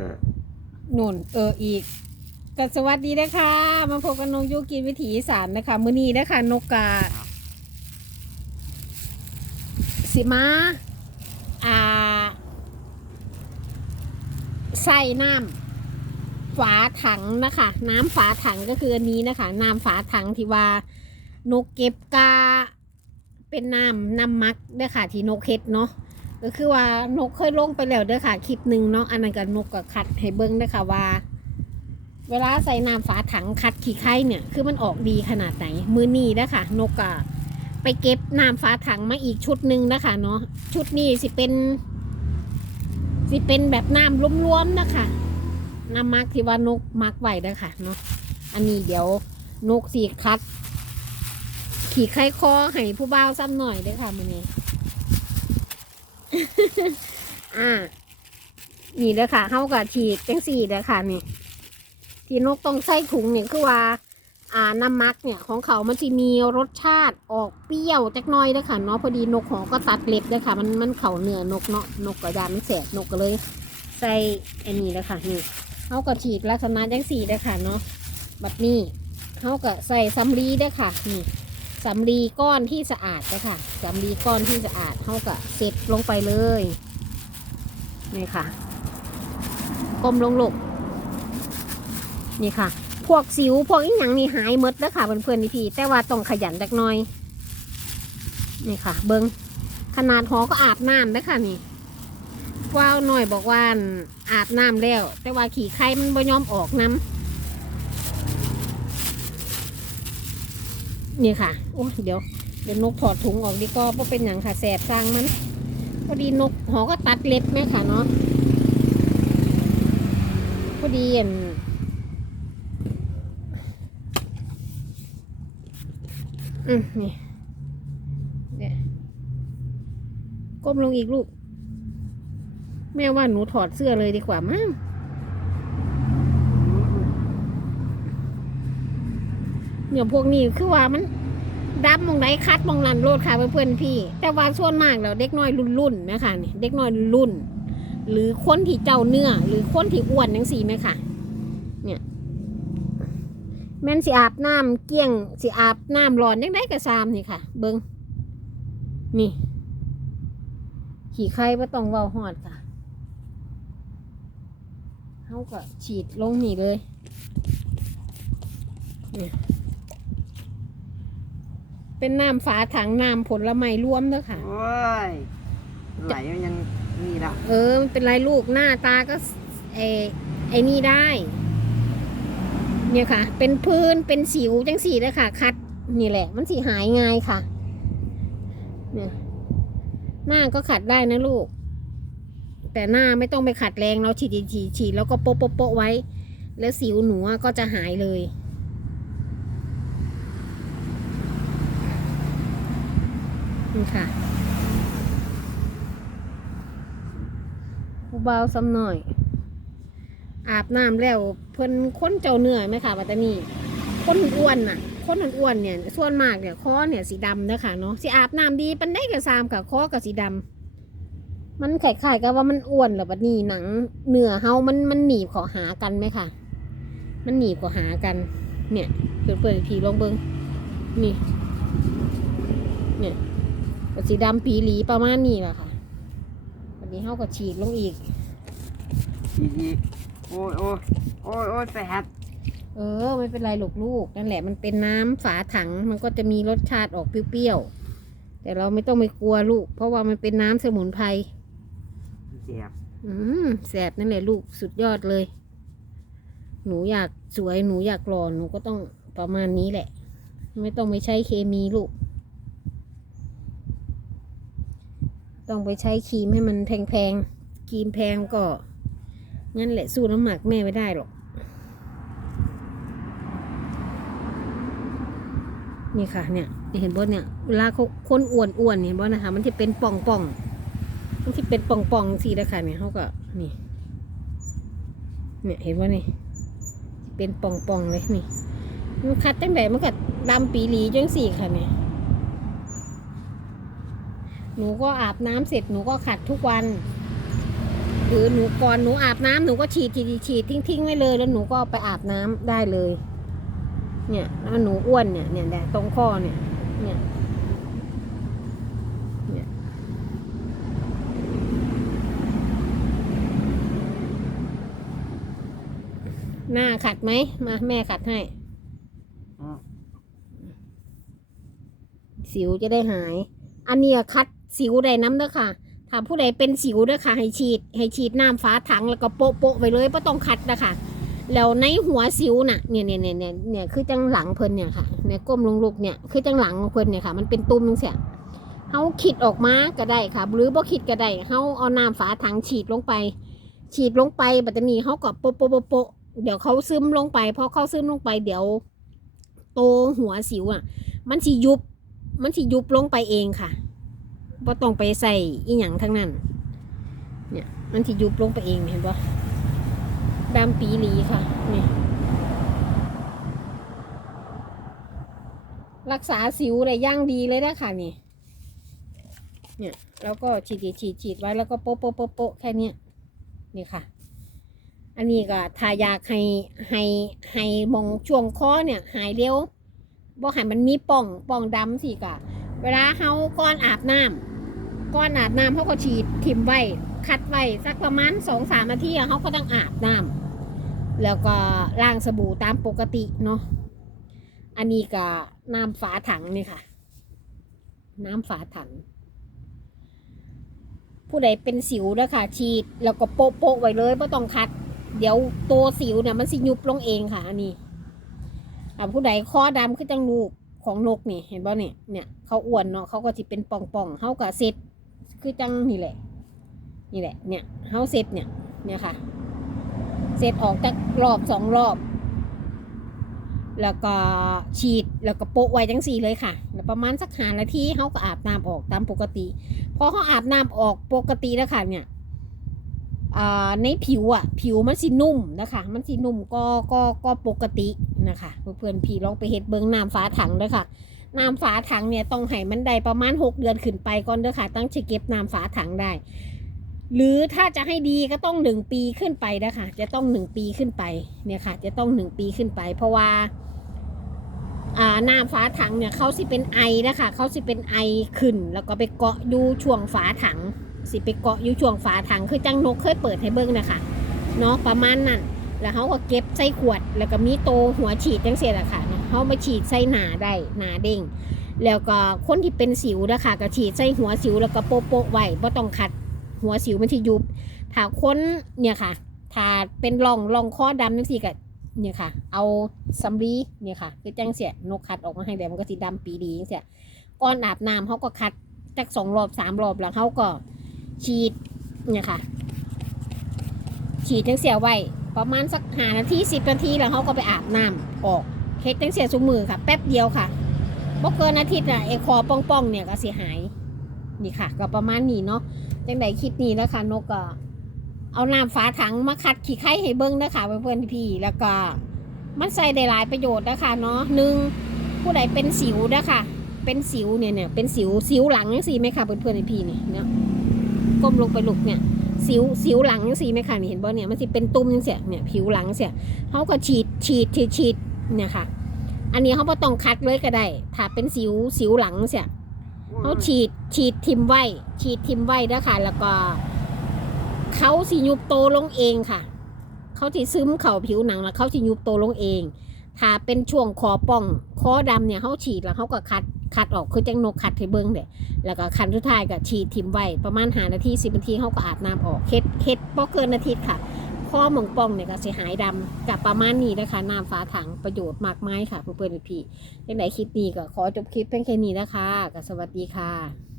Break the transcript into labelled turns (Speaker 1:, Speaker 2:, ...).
Speaker 1: ออ
Speaker 2: นุ่นเอออีกก็สวัสดีนะคะ มาพบกับนกยุกินวิถีอีสานนะคะ มื้อนี้นะคะนกกาสิมาอ่าใส่น้ำฝาถังนะคะ น้ำฝาถังก็คืออันนี้นะคะ น้ำฝาถังที่ว่านกเก็บกาเป็นน้ำน้ำมักเด้ค่ะที่นกเฮ็ดเนาะ ก็คือว่านกเคยลงไปแล้วเด้อค่ะ คลิปหนึ่งเนาะอันนั้นก็นกก็คัดให้เบิ้งเด้อค่ะว่า เวลาใส่น้ำฝาถังคัดขี้ไข่เนี่ย คือมันออกดีขนาดไหน มือนี้เด้อค่ะ นกก็ไปเก็บน้ำฝาถังมาอีกชุดหนึ่งนะคะเนาะชุดนี้สิเป็นสิเป็นแบบน้ำรวมๆนะคะน้ำมักที่ว่านกมักไหว้เด้ค่ะเนาะอันนี้เดี๋ยวนกสีคัด ขี่ไข่คอให้ผู้บ่าวซ้ำหน่อยด้อค่ะมือนี้ อ่านี่เลยค่ะเข้ากับฉีกจังสี่เลยค่ะนี่ที่นกต้องใส่ถุงเนี่ยคือว่า อ่าน้ำมักเนี่ยของเขามันจะมีรสชาติออกเปรี้ยวจักน้อยเลยค่ะเนาะพอดีนกหอก็ตัดเล็บเลยค่ะ มันมันเข่าเนื้อนกเนาะนกกระยานมันแสบนกก็เลย ใส่ไอ้นี่เลยค่ะนี่เขาก็ฉีดลักษณะจังสี่เลยค่ะเนาะแบบนี้เขาก็ใส่สำลีด้วยค่ะนี่ สำลีก้อนที่สะอาดเลยค่ะสำลีก้อนที่สะอาดเขาก็เสร็จลงไปเลยนี่ค่ะกลมลงลงนี่ค่ะ พวกสิวพวกอีหยังนี่หายหมดแล้วค่ะเพื่อนๆนี่พี่แต่ว่าต้องขยันจักหน่อย นี่ค่ะ เบิงขนาดหอก็อาบน้ำแล้วค่ะนี่ว้าวหน่อยบอกว่าอั่นอาบน้ำแล้ว แต่ว่าขี่ไข่มันบ่ยอมออกน้ำ นี่ค่ะโอ้เดี๋ยวเดี๋ยวนกถอดถุงออกดีก็เพราะเป็นอย่างค่ะแสบสร้างมันพอดีนกหอก็ตัดเล็บไหมค่ะเนาะพอดีอันอืมนี่เดี๋ยวก้มลงอีกลูก แม่ว่าหนูถอดเสื้อเลยดีกว่ามั้ง เนี่ยพวกนี้คือว่ามันดับมองไหนคัดมองนันโลดค่ะเพื่อนๆพี่ แต่ว่าส่วนมากแล้วเด็กน้อยรุ่นๆนะคะนี่เด็กน้อยรุ่น หรือคนที่เจ้าเนื้อ หรือคนที่อ้วนทั้งสี่ไหมค่ะ เนี่ยแม่นสิอาบน้ำเกี้ยงสิอาบน้ำร้อนยังได้กระซามนี่ค่ะ เบิงนี่ ขี่ไข่ไม่ต้องเว้าหอดค่ะเขาก็ฉีดลงนี่เลยเนี่ย เป็นน้ำฝาถังน้ำผลไม้รวมเด้อค่ะ
Speaker 1: โอ้ยไหลมันยังนี่ละ
Speaker 2: เออมันเป็นไรลูกหน้าตาก็ไอไอนี่ได้ เนี่ยค่ะ เป็นพื้นเป็นสิวจังสีเลยค่ะ คัดนี่แหละ มันสีหายง่ายค่ะ เนี่ยหน้าก็ขัดได้นะลูก แต่หน้าไม่ต้องไปขัดแรงเราฉีดฉีดฉีดแล้วก็โปะโปะโปะไว้ แล้วสิวหนูอะก็จะหายเลย นี่ค่ะเบาๆซ้ำหน่อย อาบน้ำแล้วเพิ่นค้นเจ้าเนื้อไหมคะปัตตานีค้นอ้วนน่ะค้นอ้วนเนี่ยส่วนมากเนี่ยคอเนี่ยสีดำเด้อค่ะเนาะสิอาบน้ำดีปันได้กับซามค่ะคอกับสีดำมันคล้ายๆกับว่ามันอ้วนหรือบัดนี้หนังเนื้อเฮามันมันหนีบขอหากันไหมค่ะ มันหนีบขอหากัน เนี่ยเปิดเปิดผีลองเบิ้งนี่เนี่ย ก็สีดำปีหลีประมาณนี้แหละค่ะวันนี้เฮาก็ฉีดลงอีก
Speaker 1: อีกอีกโอ้ยโอ้ยโอ้ยโอ้ยแสบ
Speaker 2: เออไม่เป็นไรหลูกลูกนั่นแหละมันเป็นน้ำฝาถังมันก็จะมีรสชาติออกเปรี้ยวๆแต่เราไม่ต้องไปกลัวลูก เพราะว่ามันเป็นน้ำสมุนไพร
Speaker 1: แสบ
Speaker 2: อืมแสบนั่นแหละลูกสุดยอดเลย หนูอยากสวยหนูอยากหล่อหนูก็ต้องประมาณนี้แหละ ไม่ต้องไปใช้เคมีลูก ต้องไปใช้ครีมให้มันแพงๆครีมแพงก็ งั้นแหละสู้น้ำหมักแม่ไม่ได้หรอก นี่ค่ะเนี่ยเห็นบ่เนี่ยเวลาเขาคนอ้วนอ้วนๆเนี่ยบ่นะคะมันจะเป็นป่องป่องๆมันจะเป็นป่องป่องๆสีนะคะเนี่ยเขาก็นี่เนี่ยเห็นว่านี่ เป็นป่องป่องๆเลยนี่มันคัดตั้งแต่มันกัดดำปีหลีจังสี่ค่ะเนี่ย หนูก็อาบน้ำเสร็จหนูก็ขัดทุกวันหรือหนูก่อนหนูอาบน้ำหนูก็ฉีดฉีดฉีดฉีดทิ้งทิ้งไว้เลย แล้วหนูก็เอาไปอาบน้ำได้เลย เนี่ยแล้วหนูอ้วนเนี่ยเนี่ยเนี่ยตรงข้อเนี่ยเนี่ย เนี่ยหน้าขัดไหมมาแม่ขัดให้
Speaker 1: อ๋อ
Speaker 2: สิวจะได้หาย อันเนี้ยคัด สิวได้น้ำเด้อค่ะ ถ้าผู้ใดเป็นสิวเด้อค่ะ ให้ฉีด ให้ฉีดน้ำฟ้าถังแล้วก็โปะโปะไปเลยไม่ต้องคัดนะคะแล้วในหัวสิวน่ะเนี่ยเนี่ยเนี่ยเนี่ยเนี่ยคือจังหลังเพิ่นเนี่ยค่ะเนี่ยก้มลงลุกเนี่ยคือจังหลังเพิ่นเนี่ยค่ะ มันเป็นตุ่มจังเสียเฮาคิดออกมาก็ได้ค่ะ หรือบ่คิดก็ได้เฮาเอาน้ำฝาถังฉีดลงไป ฉีดลงไปบัดนี้เฮาก็โปะโปะโปะโปะเดี๋ยวเขาซึมลงไปพอเขาซึมลงไปเดี๋ยว โตหัวสิวอะ มันสิยุบ มันสิยุบลงไปเองค่ะ บ่ต้องไปใส่อีหยังทั้งนั้น เนี่ย มันสิยุบลงไปเองเห็นปะดำปีหลีค่ะนี่รักษาสิวได้อย่างดีเลยนะค่ะนี่ เนี่ย แล้วก็ฉีดฉีดฉีดไว้แล้วก็โป๊ะโป๊ะโป๊ะโป๊ะแค่นี้นี่ค่ะ อันนี้ก็ทายาให้ให้ให้มองช่วงคอเนี่ย หายเร็วบ่ให้มันมีป่องป่องดำสิกะ เวลาเฮาก่อนอาบน้ำ ก่อนอาบน้ำเขาก็ฉีดทิมไว้คัดไว้สักประมาณสองสามนาทีเขาก็ต้องอาบน้ำแล้วก็ล้างสบู่ตามปกติเนาะอันนี้ก็น้ำฝาถังนี่ค่ะ น้ำฝาถัง ผู้ใดเป็นสิวนะคะฉีดแล้วก็โปะโปะไว้เลยไม่ต้องคัด เดี๋ยวตัวสิวเนี่ยมันสิยุบลงเองค่ะ อันนี้ผู้ใดคอดำคือจังลูกของนกนี่เห็นป่ะเนี่ยเนี่ยเขาอ้วนเนาะเขาก็จะเป็นป่องป่องๆเขาก็เซ็ต คือจังนี่แหละ นี่แหละ เนี่ยเขาเซ็ตเนี่ย เนี่ยค่ะ เซ็ตออกจากรอบสองรอบ แล้วก็ฉีด แล้วก็โปะไว้จังสี่เลยค่ะ แล้วประมาณสักหานาทีเขาก็อาบน้ำออกตามปกติ พอเขาอาบน้ำออกปกติแล้วค่ะเนี่ยในผิวอะ ผิวมันสินุ่มนะคะ มันสินุ่มก็ก็ก็ปกตินะคะ เพื่อนๆพี่ลองไปเฮ็ดเบิ้งน้ำฝาถังด้วยค่ะ น้ำฝาถังเนี่ยต้องให้มันได้ประมาณ 6 เดือนขึ้นไปก่อนเด้อค่ะตั้งจะเก็บน้ำฝาถังได้ หรือถ้าจะให้ดีก็ต้องหนึ่งปีขึ้นไปนะคะจะต้องหนึ่งปีขึ้นไปเนี่ยค่ะ จะต้องหนึ่งปีขึ้นไป เพราะว่าอ่าน้ำฝาถังเนี่ยเขาสิเป็นไอนะคะเขาสิเป็นไอขึ้น แล้วก็ไปเกาะดูช่วงฝาถัง สิไปเกาะอยู่ช่วงฝาถังคือจังนกเคยเปิดให้เบิ้งนะคะเนาะประมาณนั้นแล้วเขาก็เก็บใส่ขวด แล้วก็มีโตหัวฉีดจังเสียละค่ะ เขามาฉีดใส่หนาได้หนาเด้งแล้วก็คนที่เป็นสิวนะคะก็ฉีดใส่หัวสิวแล้วก็โปะโปะๆไว้บ่ต้องขัดหัวสิวมันที่ยุบ ถ้าคนเนี่ยค่ะ ถ้าเป็นร่องร่องข้อดำจังสี่ก็เนี่ยค่ะ เอาสำลีเนี่ยค่ะ คือจังเสียนกคัดออกมาให้แล้วมันก็สีดำปีดีเสียก่อนอาบน้ำเขาก็คัดจากสองรอบสามรอบแล้วเขาก็ฉีดเนี่ยค่ะ ฉีดจังเสียไว้ประมาณสักหานาทีสิบนาทีแล้วเขาก็ไปอาบน้ำออก เฮ็ดจังเสียสุมือค่ะ แป๊บเดียวค่ะบ่เกินอาทิตย์น่ะไอ้คอป้องๆเนี่ยก็เสียหายนี่ค่ะ ก็ประมาณนี้เนาะจังใดคลิปนี้แล้วค่ะนกก็เอาน้ำฝาถังมาคัดขี้ไข่ให้เบิ้งนะคะเพื่อนๆพี่แล้วก็มันใส่ได้หลายประโยชน์นะคะเนาะหนึ่งผู้ใดเป็นสิวนะคะ เป็นสิวเนี่ยเนี่ยเป็นสิวสิวหลังยังสีไหมคะเพื่อนๆพี่ๆนี่เนาะก้มลงไปลุกเนี่ย สิวสิวหลังยังสีไหมคะนี่เห็นบ่เนี่ยมันสิเป็นตุ่มยังเสียเนี่ยผิวหลังเสียเขาก็ฉีดฉีดฉีดฉีด เนี่ยค่ะ อันนี้เขาบ่ต้องคัดเลยก็ได้ ถ้าเป็นสิวสิวหลังเสียเขาฉีดฉีดทิมไว้ ฉีดทิมไว้แล้วค่ะ แล้วก็เขาสิยุบโตลงเองค่ะเขาสิซึมเข่าผิวหนังแล้วเขาสิยุบโตลงเอง ถ้าเป็นช่วงคอป่องคอดำเนี่ยเขาฉีดแล้วเขาก็คัดคัดออกคือจังนกคัดให้เบิ้งเด้แล้วก็คันสุดท้ายก็ฉีดทิมไว้ประมาณหานาทีสิบนาทีเขาก็อาบน้ำออกเฮ็ดเฮ็ดบ่เกินอาทิตย์ค่ะ ข้อหมองป่องเนี่ยก็เสียหายดำกับประมาณนี้นะคะน้ำฟ้าถังประโยชน์มากมายค่ะเพื่อนๆพี่ยังไหนคลิปนี้ก็ขอจบคลิปเพียงแค่นี้นะคะก็สวัสดีค่ะ